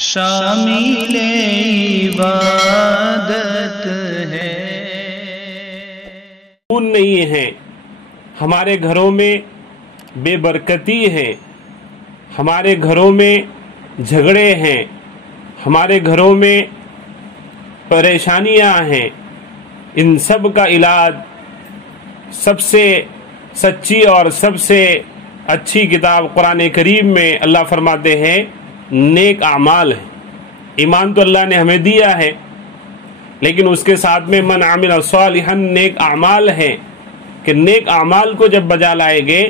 شامل عبادت ہے۔ نہیں ہے، ہمارے گھروں میں بے برکتی ہے، ہمارے گھروں میں جھگڑے ہیں، ہمارے گھروں میں پریشانیاں ہیں، ان سب کا علاج سب سے سچی اور سب سے اچھی کتاب قرآن کریم میں اللہ فرماتے ہیں نیک اعمال ہے۔ ایمان تو اللہ نے ہمیں دیا ہے، لیکن اس کے ساتھ میں من عمل صالحا نیک اعمال ہے کہ نیک اعمال کو جب بجا لائے گے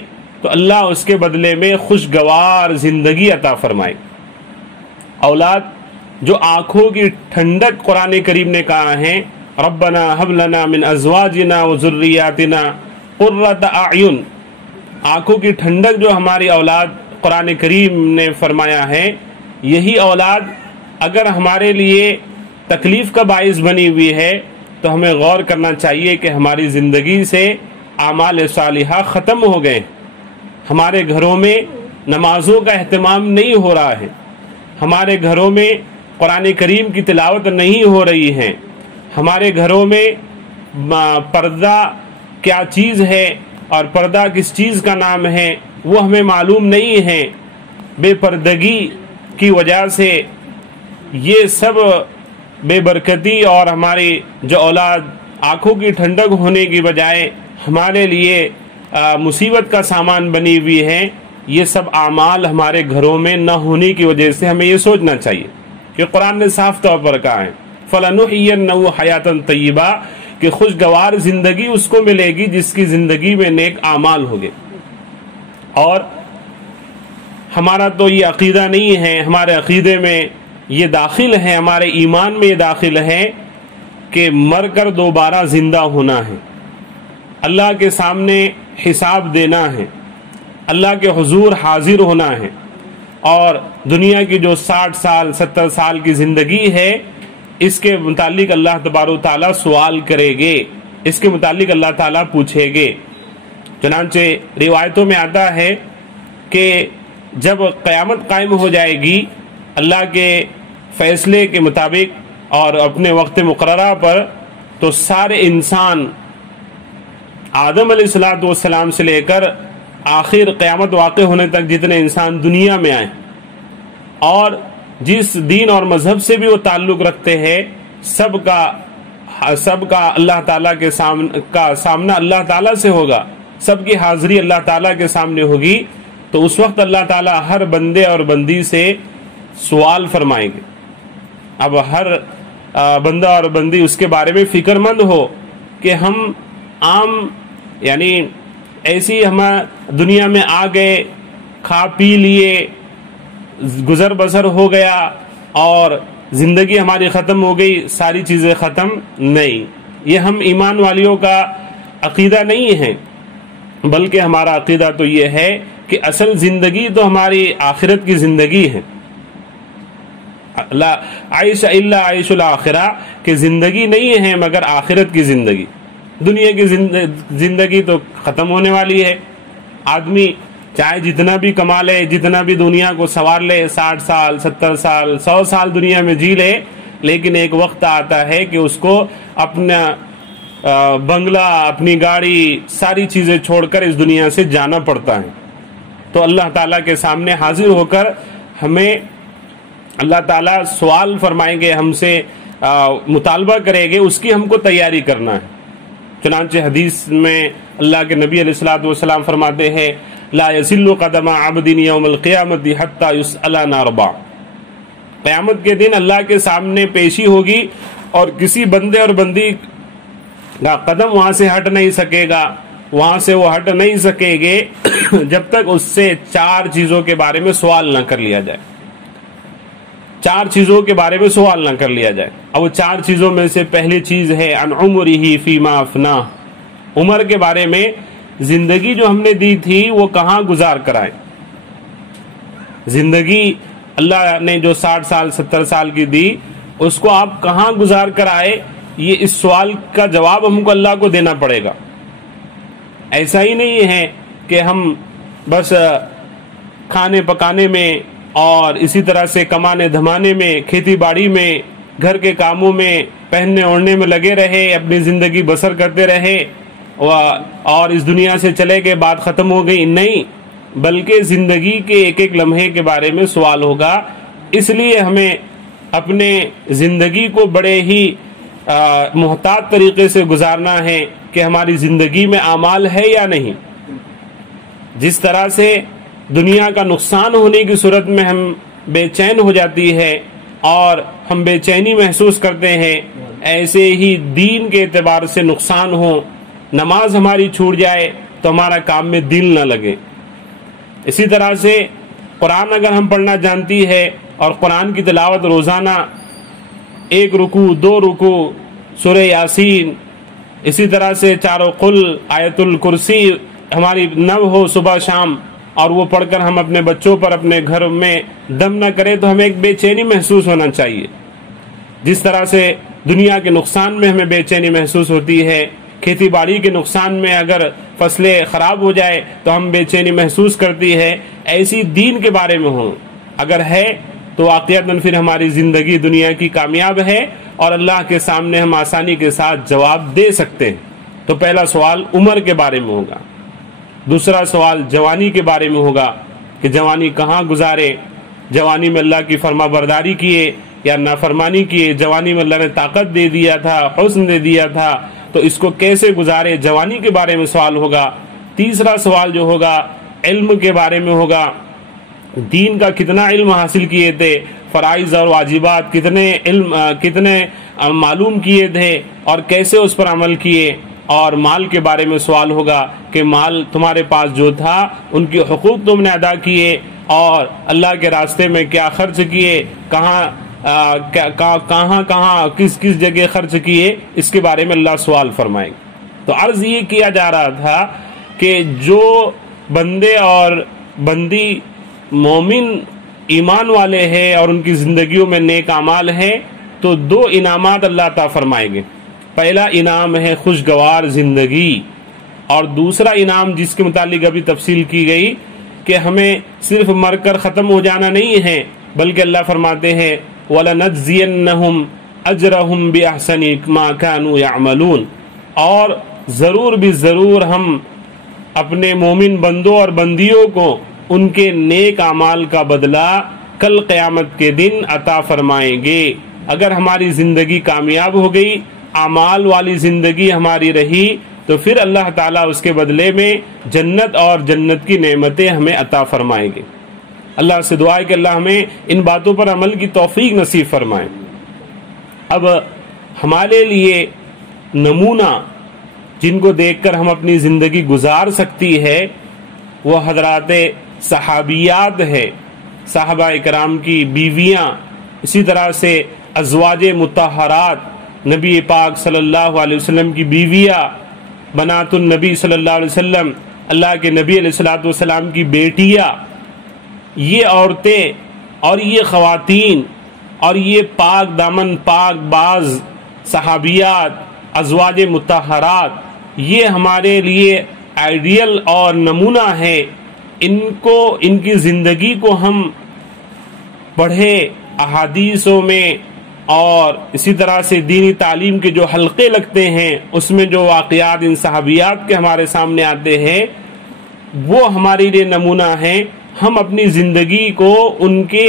تو اللہ اس کے بدلے میں خوشگوار زندگی عطا فرمائے۔ اولاد جو آنکھوں کی ٹھنڈک قرآن کریم نے کہا ہے ربنا ہب لنا من ازواجنا وذریاتنا قرۃ اعین، آنکھوں کی ٹھنڈک جو ہماری اولاد قرآن کریم نے فرمایا ہے، یہی اولاد اگر ہمارے لیے تکلیف کا باعث بنی ہوئی ہے تو ہمیں غور کرنا چاہیے کہ ہماری زندگی سے اعمال صالحہ ختم ہو گئے، ہمارے گھروں میں نمازوں کا اہتمام نہیں ہو رہا ہے، ہمارے گھروں میں قرآن کریم کی تلاوت نہیں ہو رہی ہے، ہمارے گھروں میں پردہ کیا چیز ہے اور پردہ کس چیز کا نام ہے وہ ہمیں معلوم نہیں ہے۔ بے پردگی کی وجہ سے یہ سب بے برکتی اور ہماری جو اولاد آنکھوں کی ٹھنڈک ہونے کی بجائے ہمارے لیے مصیبت کا سامان بنی ہوئی ہے، یہ سب اعمال ہمارے گھروں میں نہ ہونے کی وجہ سے ہمیں یہ سوچنا چاہیے کہ قرآن نے صاف طور پر کہا ہے فَلَنُحْيِيَنَّهُ حَيَاةً طَيِّبَةً کہ خوشگوار زندگی اس کو ملے گی جس کی زندگی میں نیک اعمال ہوگے۔ اور ہمارا تو یہ عقیدہ نہیں ہے، ہمارے عقیدے میں یہ داخل ہے، ہمارے ایمان میں یہ داخل ہے کہ مر کر دوبارہ زندہ ہونا ہے، اللہ کے سامنے حساب دینا ہے، اللہ کے حضور حاضر ہونا ہے، اور دنیا کی جو 60 سال 70 سال کی زندگی ہے اس کے متعلق اللہ تبارک و تعالیٰ سوال کرے گے، اس کے متعلق اللہ تعالیٰ پوچھے گے۔ چنانچہ روایتوں میں آتا ہے کہ جب قیامت قائم ہو جائے گی اللہ کے فیصلے کے مطابق اور اپنے وقت مقررہ پر، تو سارے انسان آدم علیہ السلام سے لے کر آخر قیامت واقع ہونے تک جتنے انسان دنیا میں آئے اور جس دین اور مذہب سے بھی وہ تعلق رکھتے ہیں، سب کا اللہ تعالیٰ کے سامنا اللہ تعالیٰ سے ہوگا، سب کی حاضری اللہ تعالیٰ کے سامنے ہوگی۔ تو اس وقت اللہ تعالیٰ ہر بندے اور بندی سے سوال فرمائیں گے۔ اب ہر بندہ اور بندی اس کے بارے میں فکر مند ہو کہ ہم عام یعنی ایسی ہم دنیا میں آ گئے، کھا پی لیے، گزر بسر ہو گیا اور زندگی ہماری ختم ہو گئی، ساری چیزیں ختم نہیں۔ یہ ہم ایمان والیوں کا عقیدہ نہیں ہے، بلکہ ہمارا عقیدہ تو یہ ہے کہ اصل زندگی تو ہماری آخرت کی زندگی ہے، لا عیش الا عیش الاخرہ کہ زندگی نہیں ہے مگر آخرت کی زندگی۔ دنیا کی زندگی تو ختم ہونے والی ہے، آدمی چاہے جتنا بھی کما لے، جتنا بھی دنیا کو سنوار لے، 60 سال 70 سال 100 سال دنیا میں جی لے، لیکن ایک وقت آتا ہے کہ اس کو اپنا بنگلہ، اپنی گاڑی، ساری چیزیں چھوڑ کر اس دنیا سے جانا پڑتا ہے۔ تو اللہ تعالیٰ کے سامنے حاضر ہو کر ہمیں اللہ تعالیٰ سوال فرمائیں گے، ہم سے مطالبہ کریں گے، اس کی ہم کو تیاری کرنا ہے۔ چنانچہ حدیث میں اللہ کے نبی علیہ الصلوۃ فرماتے ہیں لا یزل قدم عبد یوم القیامت حتی یسأل عن اربع، قیامت کے دن اللہ کے سامنے پیشی ہوگی اور کسی بندے اور بندی کا قدم وہاں سے ہٹ نہیں سکے گا، وہاں سے وہ ہٹ نہیں سکے گے جب تک اس سے 4 چیزوں کے بارے میں سوال نہ کر لیا جائے، 4 چیزوں کے بارے میں سوال نہ کر لیا جائے۔ اب وہ 4 چیزوں میں سے پہلی چیز ہے عن عمرہ فیما افناہ، عمر کے بارے میں، زندگی جو ہم نے دی تھی وہ کہاں گزار کر آئے، زندگی اللہ نے جو 60 سال 70 سال کی دی اس کو آپ کہاں گزار کر آئے، یہ اس سوال کا جواب ہم کو اللہ کو دینا پڑے گا۔ ایسا ہی نہیں ہے کہ ہم بس کھانے پکانے میں اور اسی طرح سے کمانے دھمانے میں، کھیتی باڑی میں، گھر کے کاموں میں، پہننے اوڑھنے میں لگے رہے، اپنی زندگی بسر کرتے رہے اور اس دنیا سے چلے گئے، بات ختم ہو گئی؟ نہیں، بلکہ زندگی کے ایک ایک لمحے کے بارے میں سوال ہوگا۔ اس لیے ہمیں اپنے زندگی کو بڑے ہی محتاط طریقے سے گزارنا ہے کہ ہماری زندگی میں اعمال ہے یا نہیں۔ جس طرح سے دنیا کا نقصان ہونے کی صورت میں ہم بے چین ہو جاتی ہے اور ہم بے چینی محسوس کرتے ہیں، ایسے ہی دین کے اعتبار سے نقصان ہو، نماز ہماری چھوٹ جائے تو ہمارا کام میں دل نہ لگے۔ اسی طرح سے قرآن اگر ہم پڑھنا جانتی ہے اور قرآن کی تلاوت روزانہ 1 رکوع 2 رکوع سورہ یاسین، اسی طرح سے 4 قل، آیت الکرسی ہماری نو ہو صبح شام، اور وہ پڑھ کر ہم اپنے بچوں پر اپنے گھر میں دم نہ کریں تو ہمیں ایک بے چینی محسوس ہونا چاہیے۔ جس طرح سے دنیا کے نقصان میں ہمیں بے چینی محسوس ہوتی ہے، کھیتی باڑی کے نقصان میں اگر فصلیں خراب ہو جائے تو ہم بے چینی محسوس کرتی ہے، ایسی دین کے بارے میں ہوں اگر ہے تو واقعتاً پھر ہماری زندگی دنیا کی کامیاب ہے اور اللہ کے سامنے ہم آسانی کے ساتھ جواب دے سکتے ہیں۔ تو پہلا سوال عمر کے بارے میں ہوگا، دوسرا سوال جوانی کے بارے میں ہوگا کہ جوانی کہاں گزارے، جوانی میں اللہ کی فرما برداری کیے یا نافرمانی کیے، جوانی میں اللہ نے طاقت دے دیا تھا، حسن دے دیا تھا، تو اس کو کیسے گزارے، جوانی کے بارے میں سوال ہوگا۔ تیسرا سوال جو ہوگا علم کے بارے میں ہوگا، دین کا کتنا علم حاصل کیے تھے، فرائض اور واجبات کتنے معلوم کیے تھے اور کیسے اس پر عمل کیے، اور مال کے بارے میں سوال ہوگا کہ مال تمہارے پاس جو تھا ان کی حقوق تم نے ادا کیے اور اللہ کے راستے میں کیا خرچ کیے، کہاں کس جگہ خرچ کیے، اس کے بارے میں اللہ سوال فرمائیں۔ تو عرض یہ کیا جا رہا تھا کہ جو بندے اور بندی مومن ایمان والے ہیں اور ان کی زندگیوں میں نیک اعمال ہے تو 2 انعامات اللہ عطا فرمائیں گے۔ پہلا انعام ہے خوشگوار زندگی، اور دوسرا انعام جس کے متعلق ابھی تفصیل کی گئی کہ ہمیں صرف مر کر ختم ہو جانا نہیں ہے، بلکہ اللہ فرماتے ہیں وَلَنَجْزِيَنَّهُمْ أَجْرَهُمْ بِأَحْسَنِ مَا كَانُوا يَعْمَلُونَ، اور ضرور بھی ضرور ہم اپنے مومن بندوں اور بندیوں کو ان کے نیک اعمال کا بدلہ کل قیامت کے دن عطا فرمائیں گے۔ اگر ہماری زندگی کامیاب ہو گئی، اعمال والی زندگی ہماری رہی، تو پھر اللہ تعالیٰ اس کے بدلے میں جنت اور جنت کی نعمتیں ہمیں عطا فرمائیں گے۔ اللہ سے دعا ہے کہ اللہ ہمیں ان باتوں پر عمل کی توفیق نصیب فرمائے۔ اب ہمارے لیے نمونہ جن کو دیکھ کر ہم اپنی زندگی گزار سکتی ہے وہ حضرات صحابیات ہے، صحابہ کرام کی بیویاں، اسی طرح سے ازواج مطہرات، نبی پاک صلی اللہ علیہ وسلم کی بیویاں، بنات النبی صلی اللہ علیہ وسلم، اللہ کے نبی علیہ السلام کی بیٹیاں، یہ عورتیں اور یہ خواتین اور یہ پاک دامن پاک باز صحابیات، ازواج مطہرات، یہ ہمارے لیے آئیڈیل اور نمونہ ہے۔ ان کی زندگی کو ہم پڑھے احادیثوں میں اور اسی طرح سے دینی تعلیم کے جو حلقے لگتے ہیں اس میں جو واقعات ان صحابیات کے ہمارے سامنے آتے ہیں وہ ہمارے لیے نمونہ ہیں۔ ہم اپنی زندگی کو ان کے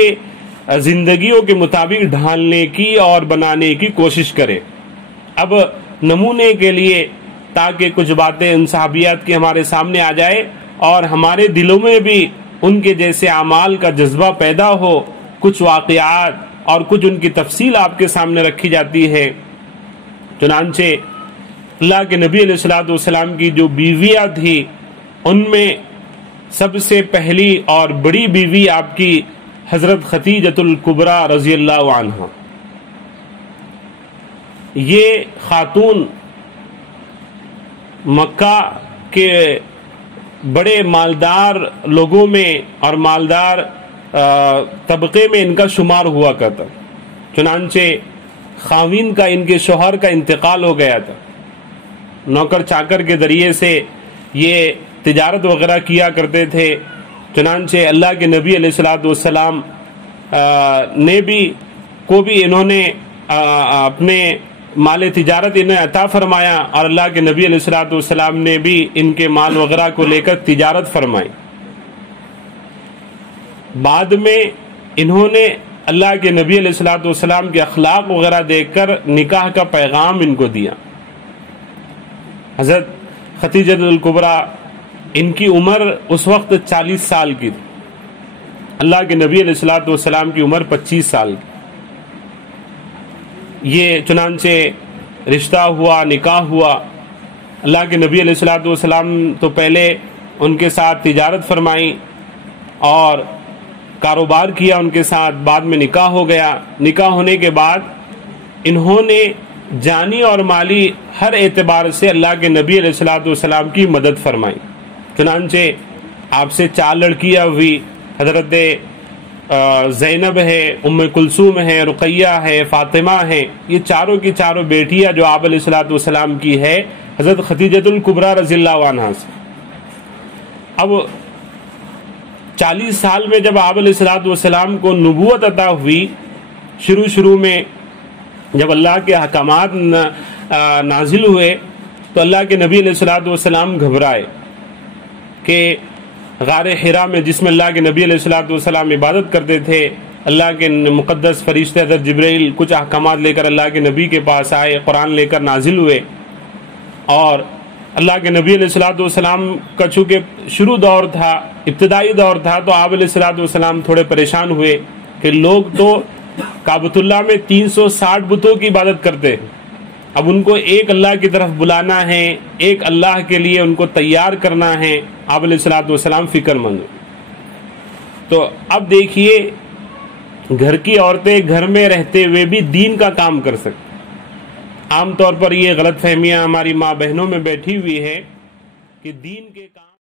زندگیوں کے مطابق ڈھالنے کی اور بنانے کی کوشش کریں۔ اب نمونے کے لیے تاکہ کچھ باتیں ان صحابیات کی ہمارے سامنے آ جائے اور ہمارے دلوں میں بھی ان کے جیسے اعمال کا جذبہ پیدا ہو، کچھ واقعات اور کچھ ان کی تفصیل آپ کے سامنے رکھی جاتی ہے۔ چنانچہ اللہ کے نبی علیہ السلام کی جو بیویاں تھی ان میں سب سے پہلی اور بڑی بیوی آپ کی حضرت خدیجۃ الکبریٰ رضی اللہ عنہا۔ یہ خاتون مکہ کے بڑے مالدار لوگوں میں اور مالدار طبقے میں ان کا شمار ہوا کرتا، چنانچہ خاوین کا ان کے شوہر کا انتقال ہو گیا تھا، نوکر چاکر کے ذریعے سے یہ تجارت وغیرہ کیا کرتے تھے۔ چنانچہ اللہ کے نبی علیہ السلام نے بھی انہوں نے اپنے مال تجارت انہیں عطا فرمایا، اور اللہ کے نبی علیہ الصلوۃ والسلام نے بھی ان کے مال وغیرہ کو لے کر تجارت فرمائی۔ بعد میں انہوں نے اللہ کے نبی علیہ الصلوۃ والسلام کے اخلاق وغیرہ دیکھ کر نکاح کا پیغام ان کو دیا۔ حضرت خدیجہ الکبریٰ، ان کی عمر اس وقت 40 سال کی تھی، اللہ کے نبی علیہ الصلوۃ والسلام کی عمر 25 سال کی۔ یہ چنانچہ رشتہ ہوا، نکاح ہوا۔ اللہ کے نبی علیہ الصلوۃ والسلام تو پہلے ان کے ساتھ تجارت فرمائی اور کاروبار کیا ان کے ساتھ، بعد میں نکاح ہو گیا۔ نکاح ہونے کے بعد انہوں نے جانی اور مالی ہر اعتبار سے اللہ کے نبی علیہ الصلوۃ والسلام کی مدد فرمائی۔ چنانچہ آپ سے 4 لڑکیاں ہوئی، حضرت زینب ہے، ام کلثوم ہے، رقیہ ہے، فاطمہ ہے۔ یہ چاروں کی چاروں بیٹیاں جو آپ علیہ الصلوۃ والسلام کی ہے حضرت خدیجہ الکبریٰ رضی اللہ عنہا سے۔ اب 40 سال میں جب آپ علیہ الصلوۃ والسلام کو نبوت عطا ہوئی، شروع میں جب اللہ کے احکامات نازل ہوئے تو اللہ کے نبی علیہ الصلوۃ والسلام گھبرائے کہ غار حرا میں جس میں اللہ کے نبی علیہ الصلوۃ والسلام عبادت کرتے تھے، اللہ کے مقدس فرشتے حضرت جبرائیل کچھ احکامات لے کر اللہ کے نبی کے پاس آئے، قرآن لے کر نازل ہوئے، اور اللہ کے نبی علیہ الصلوۃ والسلام کا چونکہ شروع دور تھا، ابتدائی دور تھا، تو آپ علیہ الصلوۃ والسلام تھوڑے پریشان ہوئے کہ لوگ تو کعبۃ اللہ میں 360 بتوں کی عبادت کرتے ہیں، اب ان کو ایک اللہ کی طرف بلانا ہے، ایک اللہ کے لیے ان کو تیار کرنا ہے۔ آپ علیہ الصلوۃ والسلام فکر مند۔ تو اب دیکھیے، گھر کی عورتیں گھر میں رہتے ہوئے بھی دین کا کام کر سکتی۔ عام طور پر یہ غلط فہمیاں ہماری ماں بہنوں میں بیٹھی ہوئی ہے کہ دین کے کام